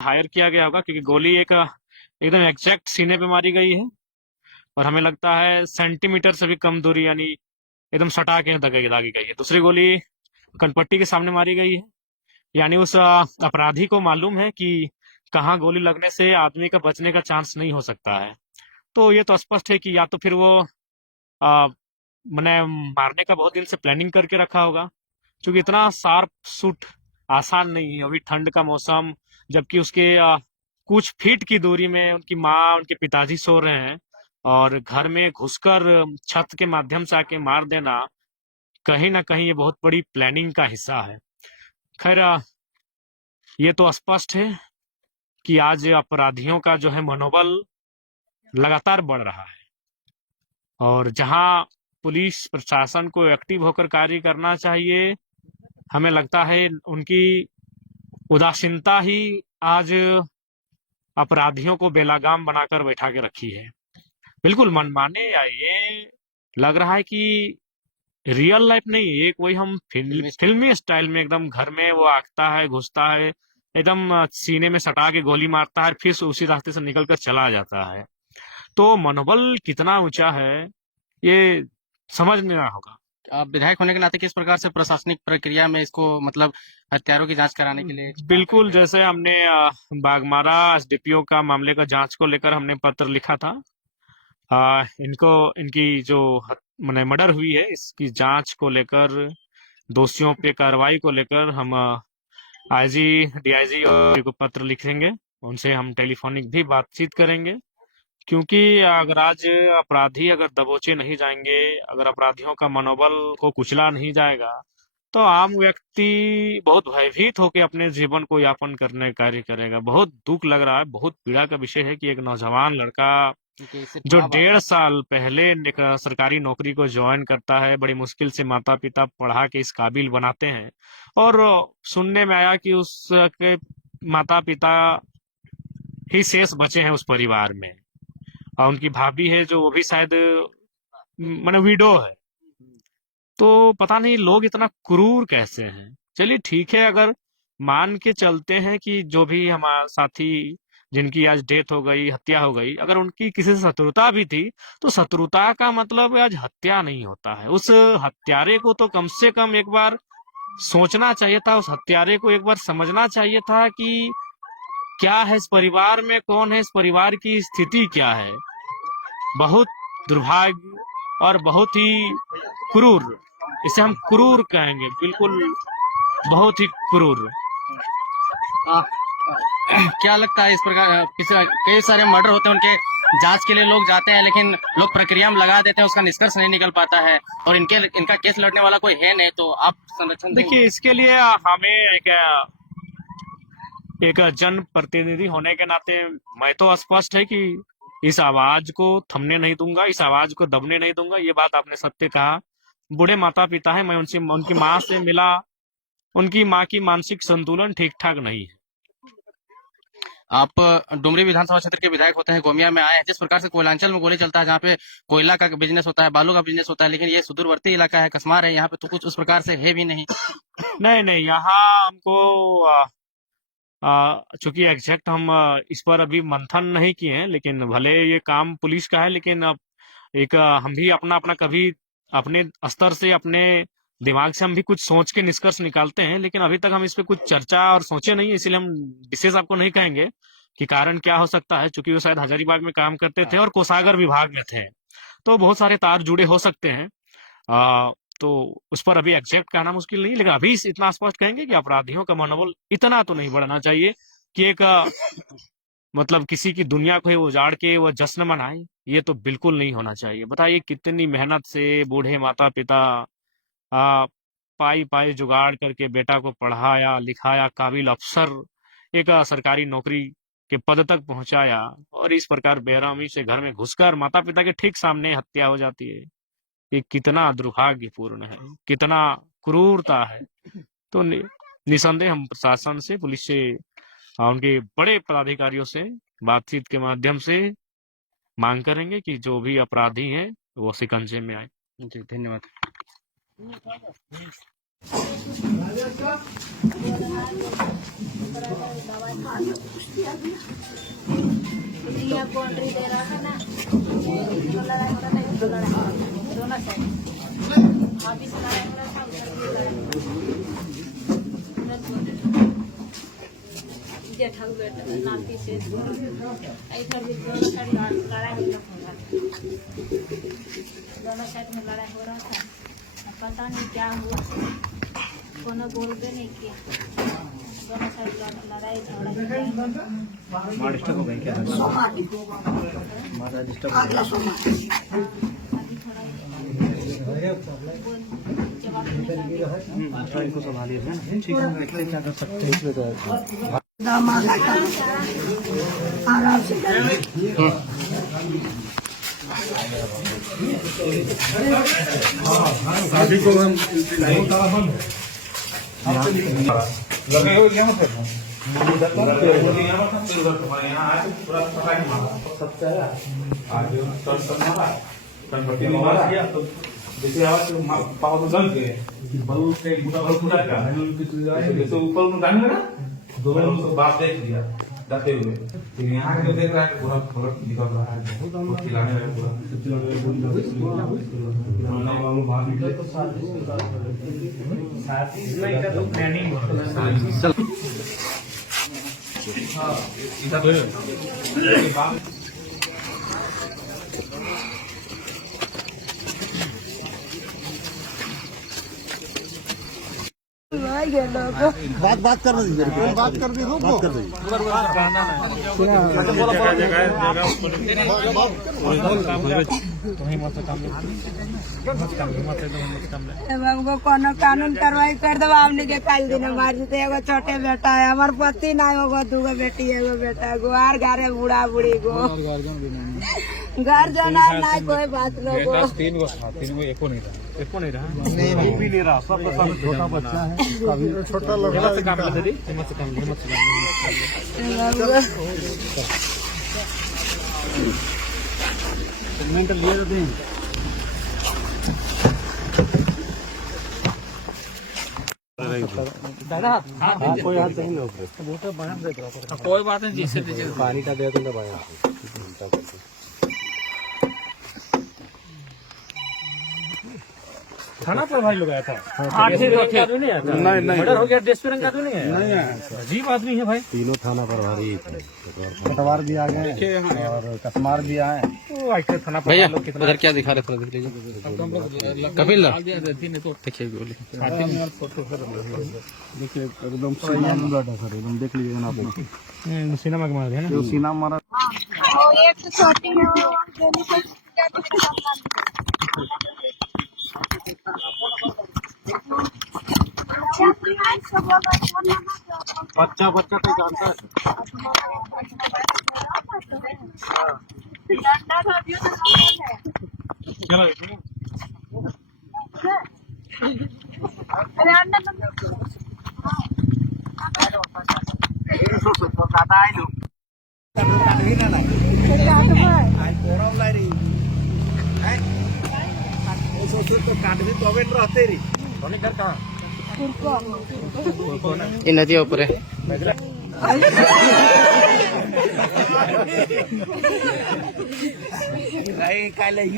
Higher किया गया होगा, क्योंकि गोली एक एकदम एग्जैक्ट सीने पे मारी गई है और हमें लगता है सेंटीमीटर से भी कम दूरी, यानी एकदम सटा के दागी गई है। दूसरी गोली कनपट्टी के सामने मारी गई है, यानी उस अपराधी को मालूम है कि कहाँ गोली लगने से आदमी का बचने का चांस नहीं हो सकता है। तो ये तो स्पष्ट है कि या तो फिर वो आ, मैंने मारने का बहुत दिन से प्लानिंग करके रखा होगा, क्योंकि इतना शार्प शूट आसान नहीं है। अभी ठंड का मौसम, जबकि उसके कुछ फीट की दूरी में उनकी माँ उनके पिताजी सो रहे हैं, और घर में घुसकर छत के माध्यम से आके मार देना कहीं ना कहीं ये बहुत बड़ी प्लानिंग का हिस्सा है। खैर, ये तो स्पष्ट है कि आज अपराधियों का जो है मनोबल लगातार बढ़ रहा है, और जहां पुलिस प्रशासन को एक्टिव होकर कार्य करना चाहिए, हमें लगता है उनकी उदासीनता ही आज अपराधियों को बेलगाम बनाकर बैठा के रखी है। बिल्कुल मनमाने, या ये लग रहा है कि रियल लाइफ नहीं, एक वही हम फिल्मी स्टाइल में एकदम घर में वो आगता है, घुसता है, एकदम सीने में सटा के गोली मारता है, फिर उसी रास्ते से निकल कर चला जाता है। तो मनोबल कितना ऊंचा है ये समझना होगा। आप विधायक होने के नाते किस प्रकार से प्रशासनिक प्रक्रिया में इसको मतलब हत्यारों की जांच कराने के लिए काम बिल्कुल, करेंगे? जैसे हमने बागमारा एसडीपीओ का मामले का जांच को लेकर हमने पत्र लिखा था। इनको इनकी जो मैंने मर्डर हुई है, इसकी जांच को लेकर, दोषियों पे कार्रवाई को लेकर हम आईजी डीआईजी को पत्र लिखेंगे। उनसे हम टेलीफोनिक भी बातचीत करेंगे, क्योंकि अगर आज अपराधी अगर दबोचे नहीं जाएंगे, अगर अपराधियों का मनोबल को कुचला नहीं जाएगा, तो आम व्यक्ति बहुत भयभीत होकर अपने जीवन को यापन करने का कार्य करेगा। बहुत दुख लग रहा है, बहुत पीड़ा का विषय है कि एक नौजवान लड़का क्योंकि इससे जो जुड़ा 1.5 साल पहले एक सरकारी नौकरी को ज्वाइन करता है, बड़ी मुश्किल से माता पिता पढ़ा के इस काबिल बनाते हैं, और सुनने में आया कि उसके माता पिता ही शेष बचे हैं उस परिवार में, और उनकी भाभी है जो वो भी शायद माने विडो है। तो पता नहीं लोग इतना क्रूर कैसे हैं। चलिए ठीक है, अगर मान के चलते हैं कि जो भी हमारा साथी जिनकी आज डेथ हो गई, हत्या हो गई, अगर उनकी किसी से शत्रुता भी थी, तो शत्रुता का मतलब आज हत्या नहीं होता है। उस हत्यारे को तो कम से कम एक बार सोचना चाहिए था, उस हत्यारे को एक बार समझना चाहिए था कि क्या है इस परिवार में, कौन है इस परिवार की स्थिति क्या है। बहुत दुर्भाग्य और बहुत ही क्रूर, इसे हम क्रूर कहेंगे, बिल्कुल बहुत ही क्रूर। आ, क्या लगता है इस प्रकार कई सारे मर्डर होते हैं, उनके जांच के लिए लोग जाते हैं, लेकिन लोग प्रक्रिया में लगा देते हैं, उसका निष्कर्ष नहीं निकल पाता है, और इनका केस लड़ने वाला कोई है नहीं, तो आप संरक्षण देंगे? देखिए, इसके लिए हमें एक जन प्रतिनिधि होने के नाते मैं तो स्पष्ट है कि इस आवाज को थमने नहीं दूंगा, इस आवाज को दबने नहीं दूंगा। ये बात आपने सत्य कहा। बूढ़े माता पिता है, मैं उनसे उनकी माँ से मिला, उनकी माँ की मानसिक संतुलन ठीक ठाक नहीं है। आप डुमरी विधानसभा क्षेत्र के विधायक होते हैं, गोमिया में आए हैं। जिस प्रकार से कोयलांचल में गोली चलता है, जहाँ पे कोयला का बिजनेस होता है, बालू का बिजनेस होता है, लेकिन ये सुदूरवर्ती इलाका है, कसमार है, यहाँ पे तो कुछ उस प्रकार से है भी नहीं। नहीं नहीं, यहाँ हमको चूंकि एग्जैक्ट हम इस पर अभी मंथन नहीं किए हैं, लेकिन भले ये काम पुलिस का है, लेकिन अब एक हम भी अपना अपना कभी अपने स्तर से, अपने दिमाग से हम भी कुछ सोच के निष्कर्ष निकालते हैं, लेकिन अभी तक हम इस पे कुछ चर्चा और सोचे नहीं, इसलिए हम विशेष आपको नहीं कहेंगे कि कारण क्या हो सकता है, क्योंकि वो शायद हजारीबाग में काम करते थे और कोषागार विभाग में थे, तो बहुत सारे तार जुड़े हो सकते हैं। तो उस पर अभी एग्जैक्ट कहना मुश्किल नहीं, लेकिन अभी इतना स्पष्ट कहेंगे कि अपराधियों का मनोबल इतना तो नहीं बढ़ना चाहिए कि एक मतलब किसी की दुनिया को ही उजाड़ के वो जश्न मनाए। ये तो बिल्कुल नहीं होना चाहिए। बताइए कितनी मेहनत से बूढ़े माता पिता आ, पाई पाई जुगाड़ करके बेटा को पढ़ाया लिखाया, काबिल अफसर एक सरकारी नौकरी के पद तक पहुंचाया, और इस प्रकार बेरहमी से घर में घुसकर माता पिता के ठीक सामने हत्या हो जाती है। ये कितना दुर्भाग्यपूर्ण है, कितना क्रूरता है। तो निसंदेह हम प्रशासन से, पुलिस से, उनके बड़े पदाधिकारियों से बातचीत के माध्यम से मांग करेंगे कि जो भी अपराधी है वो शिकंजे में आए। जी, धन्यवाद। ये बाउंड्री दे रहा था ना, इसको लड़ाई हो रहा था, इसको लड़ाई हो रहा था, दोनों साइड अभी से लड़ाई हो रहा था, उधर भी लड़ाई हो रहा था। जेठा बेटा नाती से इधर भी दोनों साइड लड़ाई हो रहा था, दोनों साइड में लड़ाई हो रहा था। पता नहीं क्या हुआ, कोनो बोलते नहीं किया, दोनों साइड लड़ाई झगड़ा मार डिस्टर्ब हो गई क्या? मारा डिस्टर्ब हो गया। अच्छा इनको संभालिए ना, ठीक है, देखते क्या कर सकते हैं इसमें। तो आराम से शादी को हम लगे हो यहाँ पे गणपति ने मारा किया तो जैसे आवाज पावर जल गए बल से बुरा बल फूटा क्या जैसे ऊपर में गाने लगा दोनों से बाप देख लिया जाते हुए लेकिन यहाँ के जो देख रहा है पूरा फलक निकल रहा है बहुत खिलाने में पूरा बाहर निकले तो साथ ही इसमें का तो प्लानिंग बात कर दीजिए, बात कर दी, बात कर दीजिए। हमको कोनो कानून कार्रवाई कर दो, हमने के कल दिन मार देते। एगो छोटे बेटा है, हमार पति ना होगो, दूगो बेटी एगो बेटा गो, आर घरे बूढ़ा बूढ़ी गो, घर जाना ना कोई बात लोगो। तीन गो एको नहीं रहा नहीं भी नहीं रहा, सबका सब छोटा बच्चा है, कभी छोटा लड़का से काम ले दीदी, हिम्मत से काम ले, हिम्मत से सेगमेंट लिए तो नहीं। दादा हाँ, कोई हाथ नहीं लो, कोई बात नहीं, जिससे दीजिए पानी का दे दूंगा भाई। थाना पर भाई लोग आया था, नहीं मर्डर हो गया, डेस्परेंट आदमी नहीं है, नहीं है, अजीब आदमी है भाई। तीनों थाना प्रभारी पटवार भी आ गए और कसमार भी आए। थाना भैया उधर क्या दिखा रहे थे, देख लीजिए कपिल देखिए गोली देखिए एकदम सीना में बैठा सर, एकदम देख लीजिए ना आप, सिनेमा के मार दिया ना, जो सीना मारा। एक तो छोटी बच्चा बच्चा तो जानता है। ये नदी ऊपर है। काले